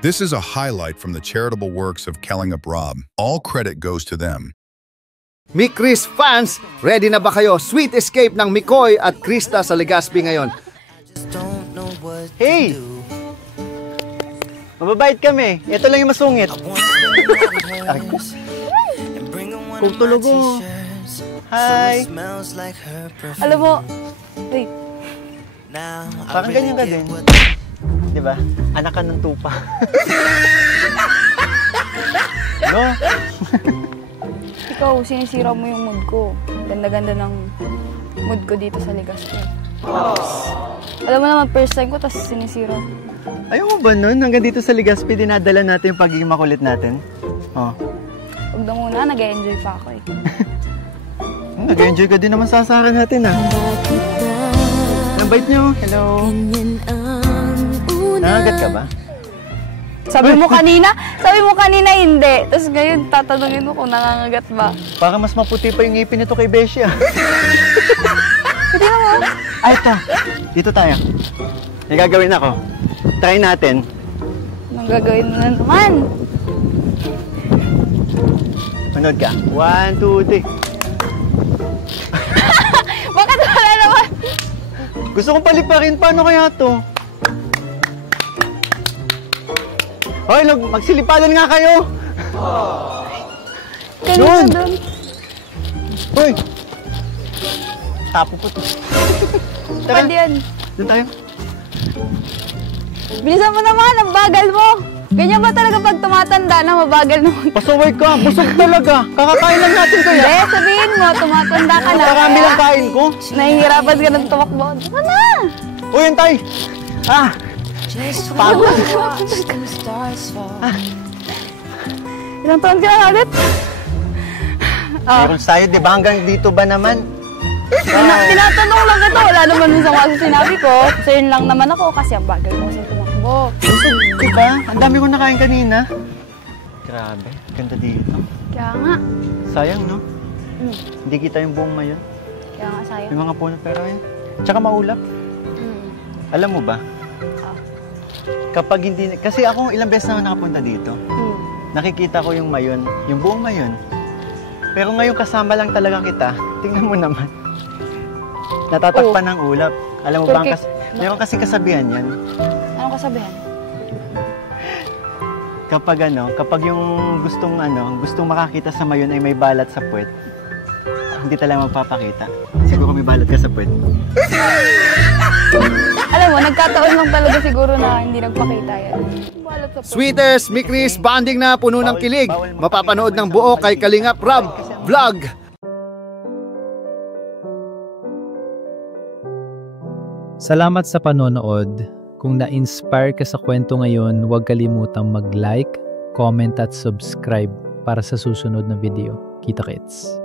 This is a highlight from the charitable works of Kellingap Rob. All credit goes to them. Mick Chris fans, ready na ba kayo? Sweet escape ng Mikoy at Krista sa Legazpi ngayon. Hey! Mababait kami. Ito lang yung masungit. Kung tulog mo. Hi! Alam mo, wait. Parang ganyan ka din. Diba? Anak ka ng tupa. No? Ikaw, sinisira mo yung mood ko. Ganda-ganda ng mood ko dito sa Legazpi. Alam mo naman, first time ko, tapos sinisira. Ayaw mo ba nun? Hanggang dito sa Legazpi, dinadala natin yung pagiging makulit natin? Oh. Huwag na muna, nag-enjoy pa ako eh. Nag-enjoy ka din naman sa asaran natin ah. Ang bait niyo. Hello. Nangagat ka ba? Sabi mo kanina hindi. Tapos ngayon, tatanungin mo kung nangangagat ba. Para mas maputi pa yung ngipin nito kay Beshi ah. Hindi naman. Ay, ito. Dito tayo. May gagawin ako. Try natin. Anong gagawin mo na naman? Manood ka. 1, 2, 3. Bakit wala naman? Gusto kong paliparin. Paano kaya to? Hoy, magsilipadan nga kayo! Doon! Hoy! Tapo po to. Tara. Yan. Doon tayo. Bilisan mo naman, ang bagal mo. Ganyan ba talaga pag tumatanda na mabagal na Pasaway ka, busog talaga. Kakakain lang natin to yan. Hindi, sabihin mo, tumatanda ka na. Marami lang kain ko. Nahihirapan ka ng tumakbo. Saka na! Uy, yan tayo. Pagod. Ilang taon ka na ulit? Meron sa'yo, di ba? Hanggang dito ba naman? Tinatanong lang kita. Wala naman sa mga sinabi ko. Concern lang naman ako kasi ang bagal mo kasi tumakbo. Busog, di ba? Ang dami ko nakain kanina. Grabe, ganda dito. Kaya nga. Sayang, no? Hindi kita yung buong mayon. Kaya nga sayang. Yung mga puno, pero yun. Tsaka maulap. Alam mo ba? Kapag hindi... Kasi ako ilang beses naman nakapunta dito. Nakikita ko yung mayon, yung buong mayon. Pero ngayon kasama lang talaga kita. Tingnan mo naman. Natatakpan ng ulap. Alam mo ba, meron kasing kasabihan yan. Anong kasabihan? Kapag yung gustong makakita sa mayon ay may balat sa puwet, hindi talaga magpapakita. Siguro may balat ka sa puwet. Alam mo, nagkataon lang talaga siguro na hindi nagpakita yan. Sweeters, Mick Chris, banding na puno ng kilig. Mapapanood ng buo kay Kellingap Rob Vlog. Salamat sa panonood. Kung na-inspire ka sa kwento ngayon, huwag kalimutang mag-like, comment at subscribe para sa susunod na video. Kita-kits!